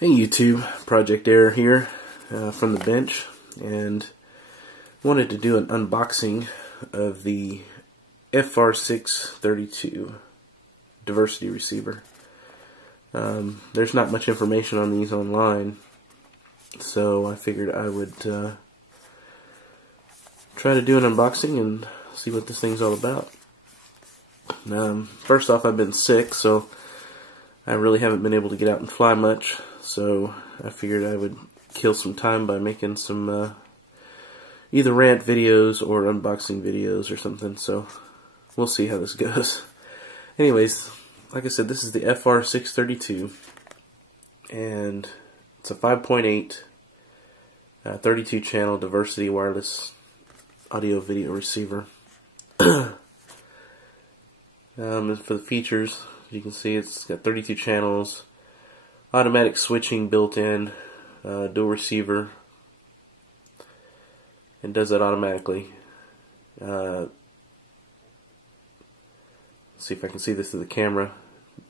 Hey YouTube, Project Error here from the bench, and wanted to do an unboxing of the FR632 diversity receiver. There's not much information on these online, so I figured I would try to do an unboxing and see what this thing's all about. First off, I've been sick, so I really haven't been able to get out and fly much, so I figured I would kill some time by making some either rant videos or unboxing videos or something, so we'll see how this goes. Anyways, like I said, this is the FR632, and it's a 5.8 32 channel diversity wireless audio video receiver. And for the features, you can see it's got 32 channels, automatic switching built in, dual receiver, and does that automatically. Let's see if I can see this through the camera.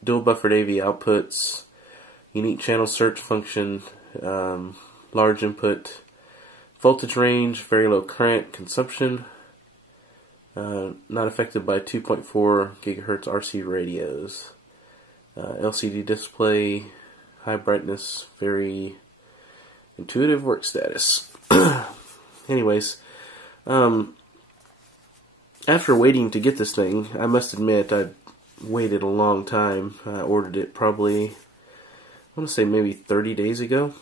Dual buffered AV outputs, unique channel search function, large input, voltage range, very low current consumption, not affected by 2.4 gigahertz RC radios. LCD display, high brightness, very intuitive work status. Anyways, after waiting to get this thing, I must admit I waited a long time. I ordered it probably, I want to say maybe 30 days ago,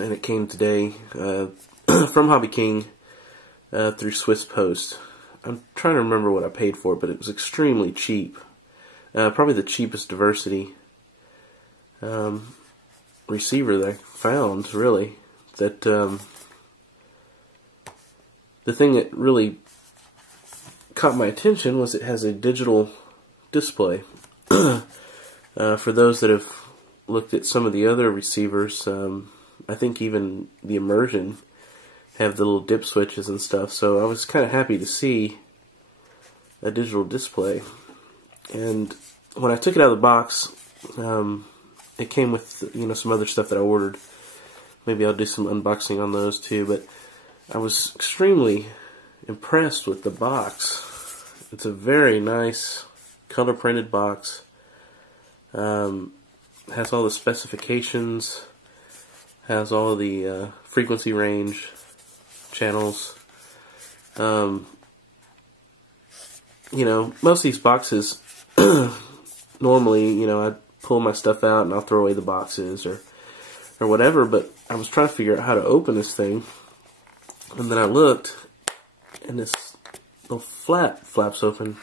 and it came today from Hobby King through Swiss Post. I'm trying to remember what I paid for it, but it was extremely cheap. Probably the cheapest diversity receiver that I found, really. That the thing that really caught my attention was it has a digital display. For those that have looked at some of the other receivers, I think even the Immersion have the little dip switches and stuff, so I was kind of happy to see a digital display. And when I took it out of the box, it came with, you know, some other stuff that I ordered. Maybe I'll do some unboxing on those too, but I was extremely impressed with the box. It's a very nice color printed box. Has all the specifications, has all the frequency range, channels. You know, most of these boxes, normally, you know, I pull my stuff out and I'll throw away the boxes or whatever, but I was trying to figure out how to open this thing, and then I looked, and this little flap flaps open,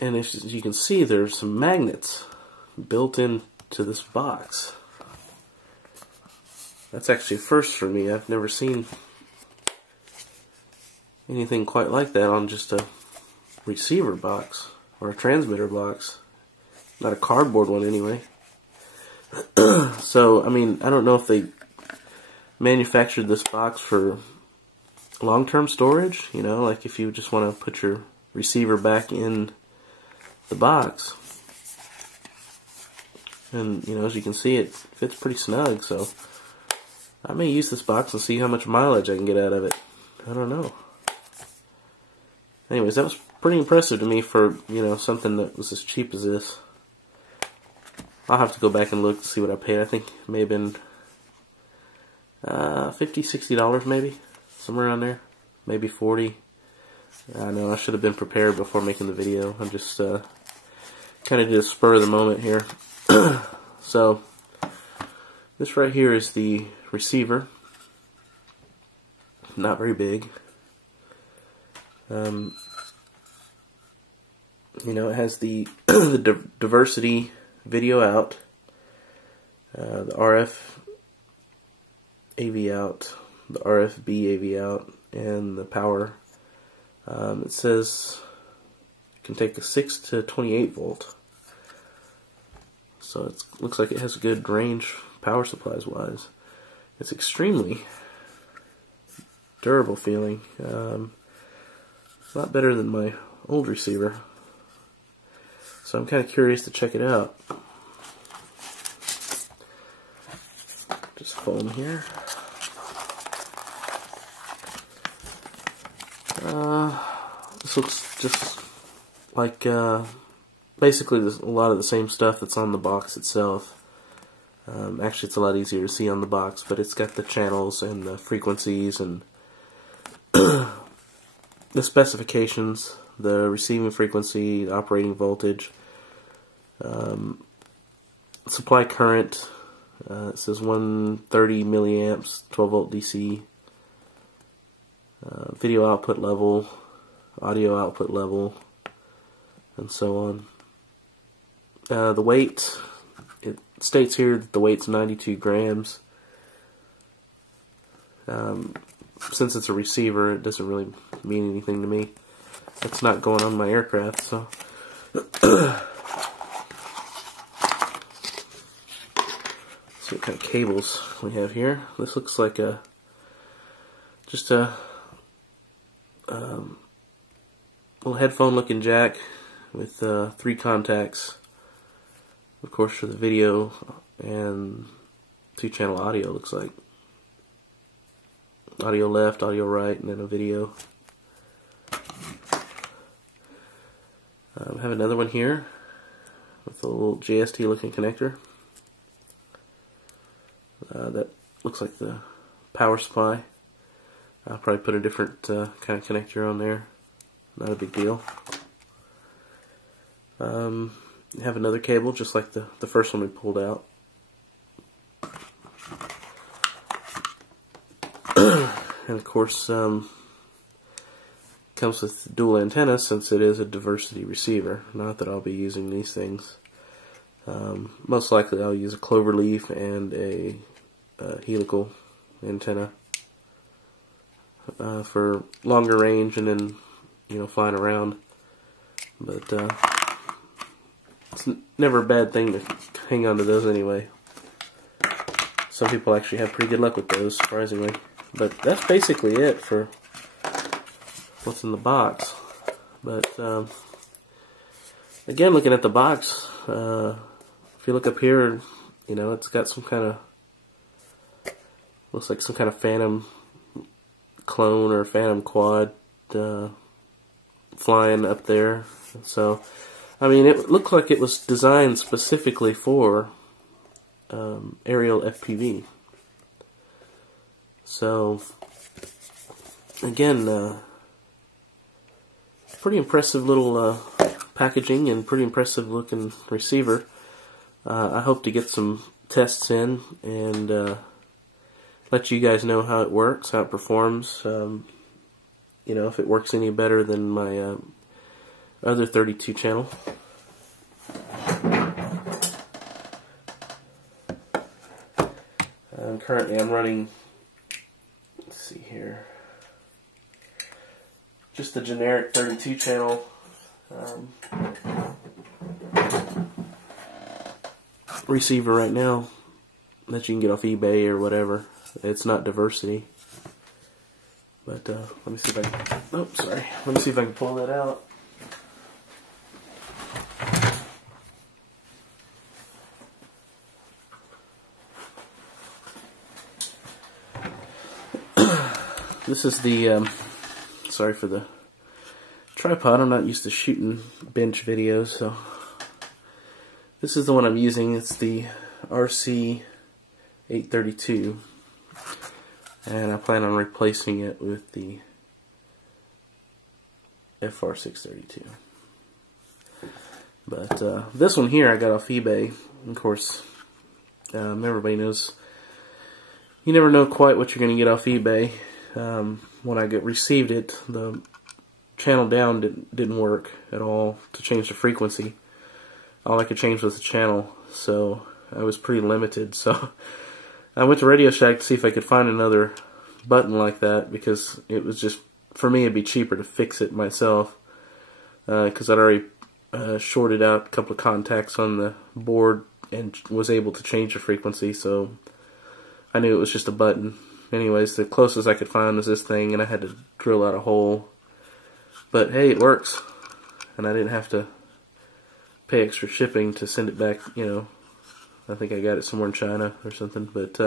and as you can see, there's some magnets built into this box. That's actually a first for me. I've never seen anything quite like that on just a receiver box or a transmitter box. Not a cardboard one anyway. So, I mean, I don't know if they manufactured this box for long-term storage, you know, like if you just want to put your receiver back in the box. And, you know, as you can see, it fits pretty snug, so I may use this box and see how much mileage I can get out of it. I don't know. Anyways, that was pretty impressive to me for, you know, something that was as cheap as this. I'll have to go back and look to see what I paid. I think it may have been $50, $60 maybe, somewhere around there, maybe 40. I know I should have been prepared before making the video. I'm just kind of did a spur of the moment here. So this right here is the receiver. Not very big. You know, it has the the diversity video out, the RF AV out, the RFB AV out, and the power. It says it can take a 6 to 28 volt. So it looks like it has a good range power supplies wise. It's extremely durable feeling. A lot better than my old receiver. So I'm kind of curious to check it out. just foam here. This looks just like basically a lot of the same stuff that's on the box itself. Actually, it's a lot easier to see on the box, but it's got the channels and the frequencies and the specifications, the receiving frequency, the operating voltage, supply current. It says 130 milliamps, 12 volt DC. Video output level, audio output level, and so on. The weight, it states here that the weight's 92 grams. Since it's a receiver, it doesn't really mean anything to me. It's not going on my aircraft, so. See what kind of cables we have here. This looks like just a little headphone looking jack with 3 contacts, of course, for the video, and 2-channel audio. Looks like audio left, audio right, and then a video. I have another one here with a little JST looking connector. That looks like the power supply. I'll probably put a different kind of connector on there. Not a big deal. You have another cable just like the first one we pulled out. And of course comes with dual antennas since it is a diversity receiver. Not that I'll be using these things. Most likely I'll use a cloverleaf and a helical antenna for longer range and then, you know, flying around. But it's never a bad thing to hang on to those anyway. Some people actually have pretty good luck with those, surprisingly. But that's basically it for what's in the box. But again, looking at the box, if you look up here, you know, it's got some kind of, looks like some kind of Phantom clone or Phantom quad flying up there. So, I mean, it looked like it was designed specifically for aerial FPV. So, again, pretty impressive little packaging and pretty impressive looking receiver. I hope to get some tests in and let you guys know how it works, how it performs. You know, if it works any better than my other 32 channel. Currently I'm running, let's see here, just the generic 32 channel. Receiver right now that you can get off eBay or whatever. It's not diversity. But let me see if I can, oh, sorry. Let me see if I can pull that out. This is the, sorry for the tripod, I'm not used to shooting bench videos, so this is the one I'm using. It's the FR632, and I plan on replacing it with the FR632. But this one here I got off eBay. Of course, everybody knows you never know quite what you're going to get off eBay. When I received it, the channel down didn't work at all to change the frequency. All I could change was the channel, so I was pretty limited. So I went to Radio Shack to see if I could find another button like that, because it was just, for me, it'd be cheaper to fix it myself, because I'd already shorted out a couple of contacts on the board and was able to change the frequency, so I knew it was just a button. Anyways, the closest I could find was this thing, and I had to drill out a hole. But hey, it works, and I didn't have to pay extra shipping to send it back, you know, I think I got it somewhere in China or something. But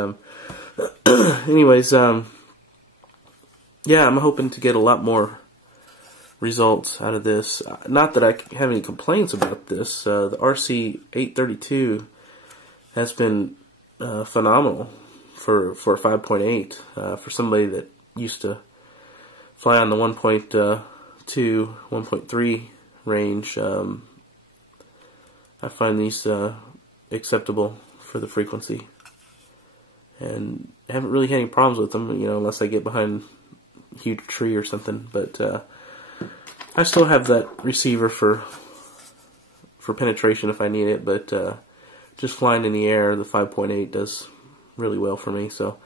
anyways, yeah, I'm hoping to get a lot more results out of this. Not that I have any complaints about this. The FR632 has been phenomenal for 5.8 for somebody that used to fly on the 1.2, 1.3 range. I find these acceptable for the frequency, and I haven't really had any problems with them, you know, unless I get behind a huge tree or something. But I still have that receiver for penetration if I need it, but just flying in the air, the 5.8 does really well for me. So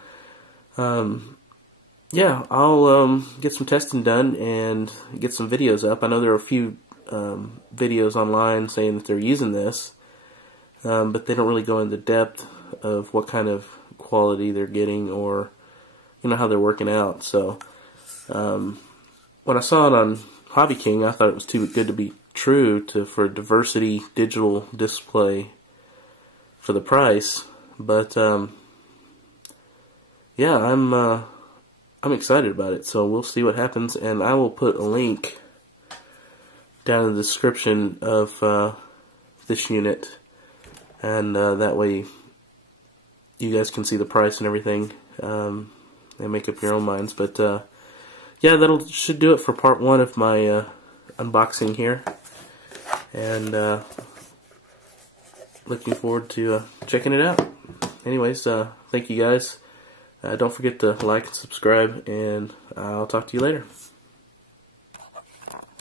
yeah, I'll get some testing done and get some videos up. I know there are a few videos online saying that they're using this, but they don't really go into depth of what kind of quality they're getting, or you know, how they're working out. So when I saw it on Hobby King, I thought it was too good to be true for a diversity digital display for the price. But yeah, I'm excited about it, so we'll see what happens, and I will put a link down in the description of this unit, and that way you guys can see the price and everything, and make up your own minds. But yeah, should do it for part 1 of my unboxing here, and looking forward to checking it out. Anyways, thank you guys. Don't forget to like and subscribe, and I'll talk to you later.